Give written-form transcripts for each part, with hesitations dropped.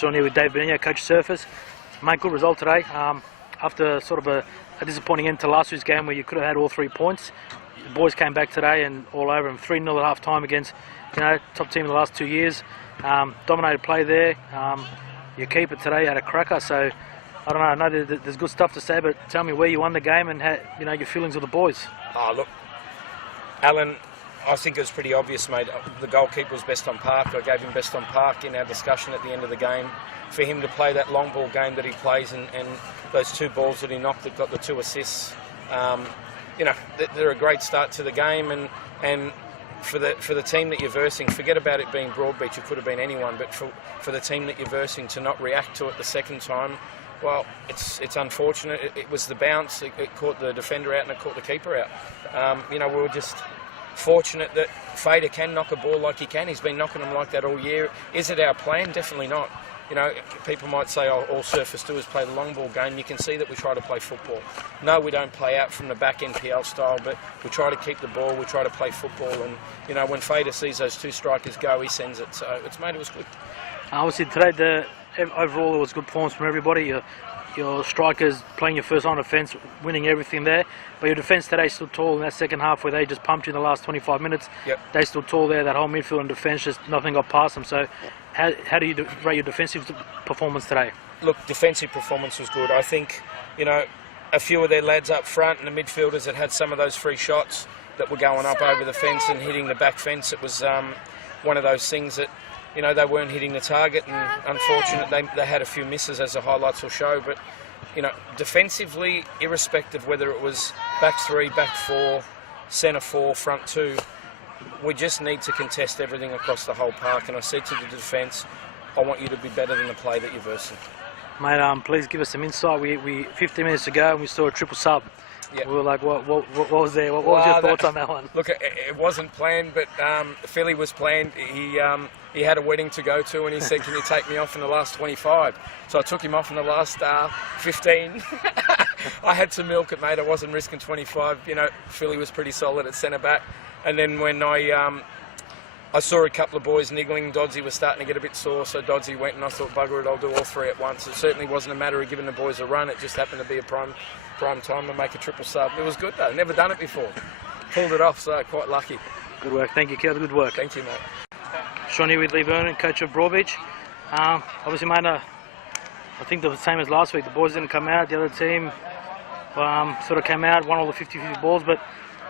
Just on here with Dave Benigno, coach Surfers. Mate, good result today. After sort of a disappointing end to last week's game where you could have had all 3 points, the boys came back today and all over them. 3-0 at half time against, top team in the last 2 years. Dominated play there. Your keeper today had a cracker. So I don't know. I know there's good stuff to say, but tell me where you won the game and how, your feelings of the boys. Oh look, Alan, I think it was pretty obvious, mate. The goalkeeper was best on park. I gave him best on park in our discussion at the end of the game. For him to play that long ball game that he plays and those 2 balls that he knocked that got the 2 assists, they're a great start to the game. And for the team that you're versing, forget about it being Broadbeach, it could have been anyone, but for the team that you're versing to not react to it the second time, well, it's unfortunate. It was the bounce. It caught the defender out and it caught the keeper out. We were just fortunate that Fader can knock a ball like he can. He's been knocking them like that all year. Is it our plan? Definitely not. People might say, oh, all Surfers do is play the long ball game. You can see that we try to play football. No, we don't play out from the back NPL style, but we try to keep the ball. We try to play football. And, when Fader sees those 2 strikers go, he sends it. So it was good. Obviously today, overall, it was good performance from everybody. your strikers playing your first line of defence, winning everything there. But your defence today stood tall in that second half where they just pumped you in the last 25 minutes. Yep. They stood tall there. That whole midfield and defence, just nothing got past them. So how do you rate your defensive performance today? Look, defensive performance was good. I think, a few of their lads up front and the midfielders that had some of those free shots that were going up over the fence and hitting the back fence. It was one of those things that, they weren't hitting the target, and unfortunate they had a few misses, as the highlights will show. But, defensively, irrespective whether it was back three, back four, centre four, front two, we just need to contest everything across the whole park. And I said to the defence, I want you to be better than the play that you're versing. Mate, please give us some insight. We 15 minutes ago and we saw a triple sub. Yep. We were like, what was there? What was your thoughts on that one? Look, it wasn't planned, but Philly was planned. He had a wedding to go to, and he said, "Can you take me off in the last 25?" So I took him off in the last 15. I had to milk it, mate. I wasn't risking 25. Philly was pretty solid at centre back, and then when I saw a couple of boys niggling, Dodsey was starting to get a bit sore, so Dodsey went, and I thought, bugger it, I'll do all three at once. It certainly wasn't a matter of giving the boys a run. It just happened to be a prime time to make a triple sub. It was good though. Never done it before. Pulled it off, so quite lucky. Good work. Thank you, Kel. Good work. Thank you, mate. Sean here with Lee Vernon, coach of Broadbeach. Obviously, mate, I think the same as last week. The boys didn't come out. The other team sort of came out, won all the 50-50 balls, but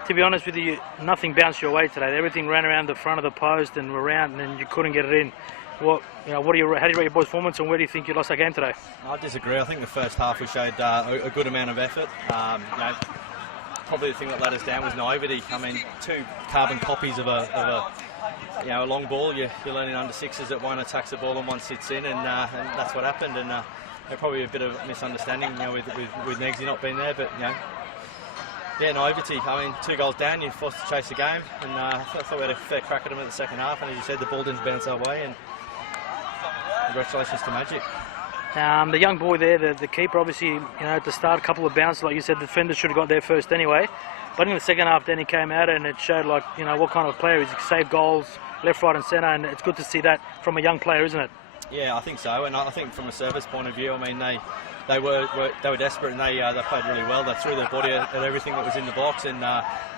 to be honest with you, nothing bounced your way today. Everything ran around the front of the post and around, and then you couldn't get it in. How do you rate your boys' performance, and where do you think you lost that game today? I disagree. I think the first half we showed a good amount of effort. Probably the thing that let us down was naivety. I mean, two carbon copies of a long ball. You're learning under sixes that one attacks the ball and one sits in, and that's what happened. And probably a bit of misunderstanding, with Negsy not being there, but naivety. I mean, 2 goals down, you're forced to chase the game, and I thought we had a fair crack at them at the second half. And as you said, the ball didn't bounce our way, and congratulations to Magic. The young boy there, the keeper, obviously, at the start, a couple of bounces, like you said, the defender should have got there first anyway. But in the second half, then he came out and it showed, what kind of player he is. He saved goals left, right, and centre, and it's good to see that from a young player, isn't it? Yeah, I think so. And I think from a service point of view, I mean, they were desperate, and they played really well. They threw their body at everything that was in the box and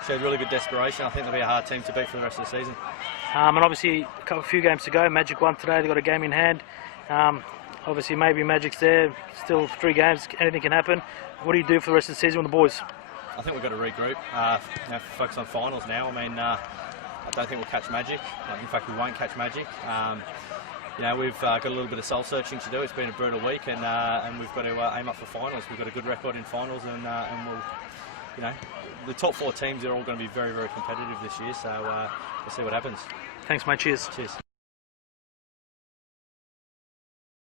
showed really good desperation. I think they'll be a hard team to beat for the rest of the season. And obviously, a few games to go. Magic won today. They've got a game in hand. Obviously, maybe Magic's there. Still 3 games. Anything can happen. What do you do for the rest of the season with the boys? I think we've got to regroup. Focus on finals now. I mean, I don't think we'll catch Magic. In fact, we won't catch Magic. We've got a little bit of soul searching to do. It's been a brutal week, and we've got to aim up for finals. We've got a good record in finals, and we'll, the top 4 teams are all going to be very, very competitive this year. So we'll see what happens. Thanks, mate. Cheers. Cheers.